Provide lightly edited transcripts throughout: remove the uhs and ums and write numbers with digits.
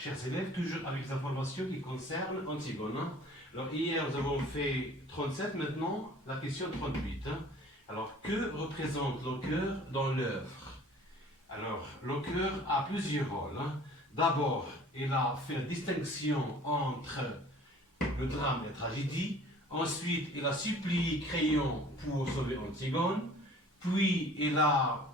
chers élèves, toujours avec les informations qui concernent Antigone. Alors, hier, nous avons fait 37, maintenant, la question 38. Alors, que représente le cœur dans l'œuvre? Alors, le cœur a plusieurs rôles. D'abord, il a fait la distinction entre le drame et la tragédie. Ensuite, il a supplié Créon pour sauver Antigone. Puis, il a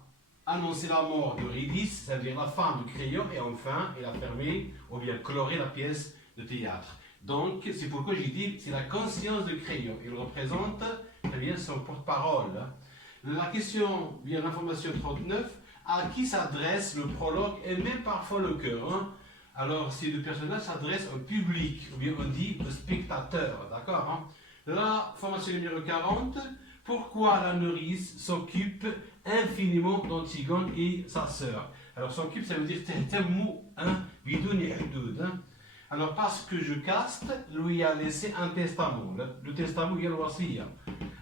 annoncé la mort d'Eurydice, c'est-à-dire la femme de Créon. Et enfin, il a fermé ou bien coloré la pièce de théâtre. Donc, c'est pourquoi j'ai dit c'est la conscience de Créon. Il représente très bien son porte-parole. La question, bien l'information 39, à qui s'adresse le prologue et même parfois le chœur. Alors, ces deux personnages s'adressent au public, ou bien on dit au spectateur, d'accord. La formation numéro 40, pourquoi la nourrice s'occupe infiniment d'Antigone et sa sœur? Alors, s'occupe, ça veut dire temmu, bidouni hudud. Alors, parce que je caste, lui a laissé un testament. Le testament, il y a le wasiya.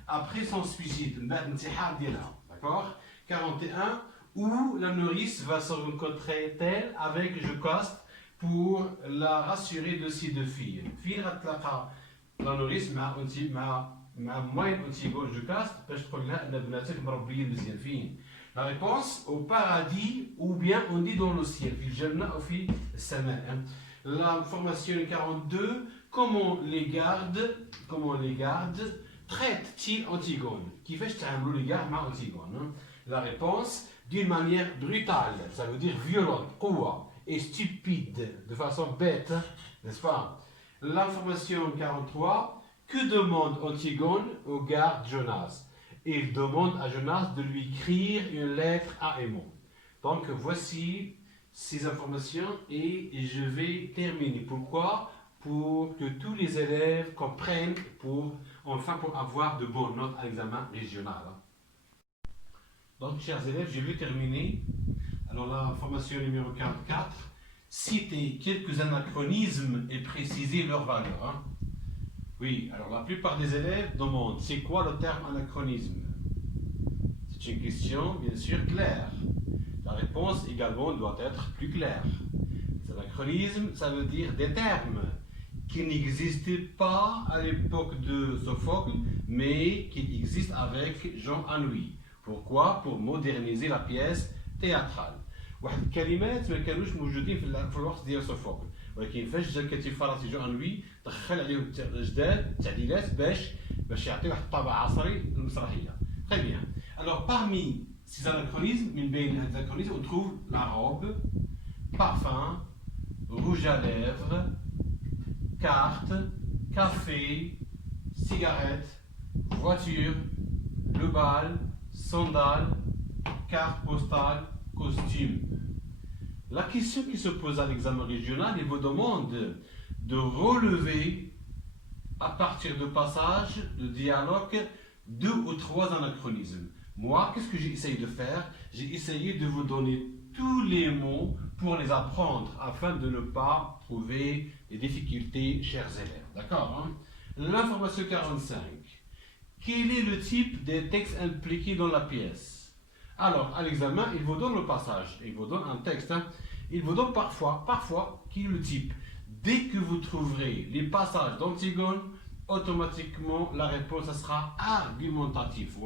Après son suicide, d'accord. 41, où la nourrice va se rencontrer telle avec Jocaste pour la rassurer de ses deux filles. La nourrice مع موين Antigone Jocaste باش تقول لها ان بناتك مربيين مزيان فين. La réponse au paradis ou bien on dit dans le ciel, في الجنة ou في السماء. La formation 42, comment les gardes traitent-ils Antigone? Qui fait que les gardes à Antigone? La réponse, d'une manière brutale, ça veut dire violente, et stupide, de façon bête, n'est-ce pas? L'information 43, que demande Antigone au garde Jonas? Il demande à Jonas de lui écrire une lettre à Aimon. Donc voici ces informations et je vais terminer. Pourquoi? Pour que tous les élèves comprennent, pour avoir de bonnes notes à l'examen régional. Donc, chers élèves, je vais terminer. Alors, la formation numéro 44, citer quelques anachronismes et préciser leur valeur. Oui, alors la plupart des élèves demandent c'est quoi le terme anachronisme? C'est une question, bien sûr, claire. La réponse également doit être plus claire. Les anachronismes, ça veut dire des termes qui n'existaient pas à l'époque de Sophocle, mais qui existent avec Jean Anouilh. Pourquoi? Pour moderniser la pièce théâtrale. واحد الكلمات ما كانوش موجودين في الوقت ديال سوفوكل، ولكن فاش جا الكاتب فرنسي جون انوي دخل عليهم جداد التعديلات باش يعطي واحد الطابع عصري للمسرحيه. Très bien. Alors parmi ces anachronismes, من بين les anachronismes, on trouve la robe, parfum, rouge à lèvres, carte, café, cigarette, voiture, le bal, sandales, carte postale, costume. La question qui se pose à l'examen régional, il vous demande de relever à partir de passages de dialogue 2 ou 3 anachronismes. Moi, qu'est-ce que j'ai essayé de faire? J'ai essayé de vous donner tous les mots pour les apprendre afin de ne pas trouver des difficultés, chers élèves. D'accord, L'information 45. Quel est le type des textes impliqués dans la pièce? Alors, à l'examen, il vous donne le passage, il vous donne un texte. Il vous donne parfois, qui est le type. Dès que vous trouverez les passages d'Antigone, automatiquement, la réponse sera argumentative.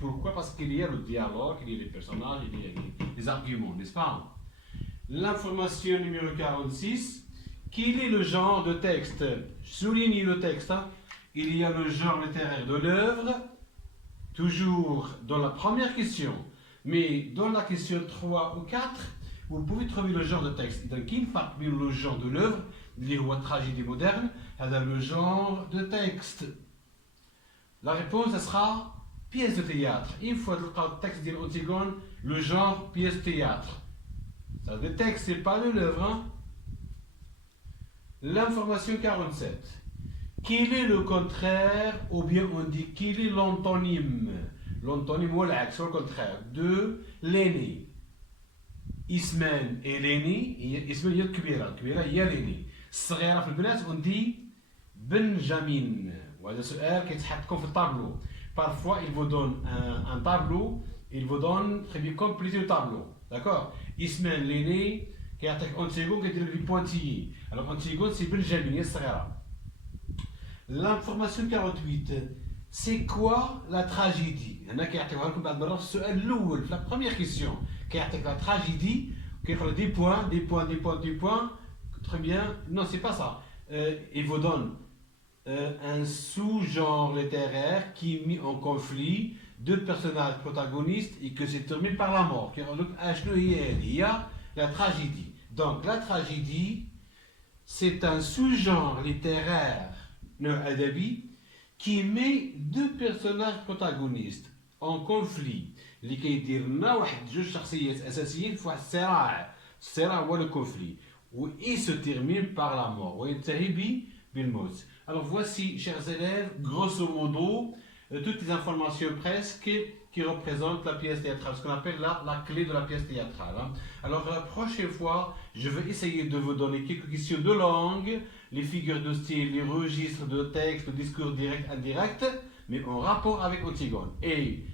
Pourquoi? Parce qu'il y a le dialogue, il y a les personnages, il y a les arguments, n'est-ce pas? L'information numéro 46. Quel est le genre de texte? Soulignez le texte. Il y a le genre littéraire de l'œuvre, toujours dans la première question, mais dans la question 3 ou 4, vous pouvez trouver le genre de texte. Donc, il parmi le genre de l'œuvre, les tragédie moderne, le genre de texte. La réponse sera pièce de théâtre. Une fois le texte d'Antigone, le genre pièce de théâtre. Ça, le texte, c'est pas de l'œuvre. L'information 47. Quel est le contraire, ou bien on dit quel est l'antonyme? L'antonyme ou l'action, le contraire de l'aîné. اسمان إليني هي اسمان هي الكبيرة، الكبيرة هي ليني. الصغيرة في البنات on dit بنجامين. وهذا سؤال كيتحط في الطابلو. Parfois il vous donne un tableau, il vous donne très bien compléter le tableau. D'accord? اسمان ليني كيعطيك أنتيغون كيدير لي بوانتيي. Alors أنتيغون c'est بالجميع صغيرة. L'information 48, c'est quoi la tragédie? هنا كيعطيوها لكم بعد مرة في السؤال الأول في la première question. كيعطيك la tragédie كيقول des points, des points, des points, des points. Très bien. Non, c'est pas ça. Il vous donne un sous-genre littéraire qui met en conflit deux personnages protagonistes et que se termine par la mort. Il y a la tragédie. Donc la tragédie, c'est un sous-genre littéraire qui met deux personnages protagonistes en conflit. اللي كيديرنا واحد جوج شخصيات اساسيين في واحد الصراع. الصراع هو le conflit. Et se termine par la mort. وينتهي بالموت. Alors voici, chers élèves, grosso modo, toutes les informations presque qui représentent la pièce théâtrale, ce qu'on appelle la clé de la pièce théâtrale. Hein. Alors la prochaine fois, je vais essayer de vous donner quelques questions de langue, les figures de style, les registres de texte, le discours direct, indirect, mais en rapport avec Antigone. Et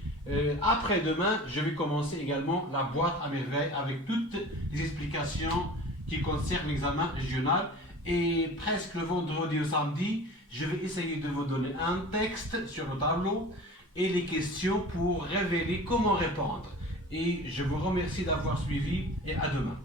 après-demain, je vais commencer également la boîte à merveille avec toutes les explications qui concernent l'examen régional. Et presque le vendredi au samedi, je vais essayer de vous donner un texte sur le tableau et les questions pour révéler comment répondre. Et je vous remercie d'avoir suivi et à demain.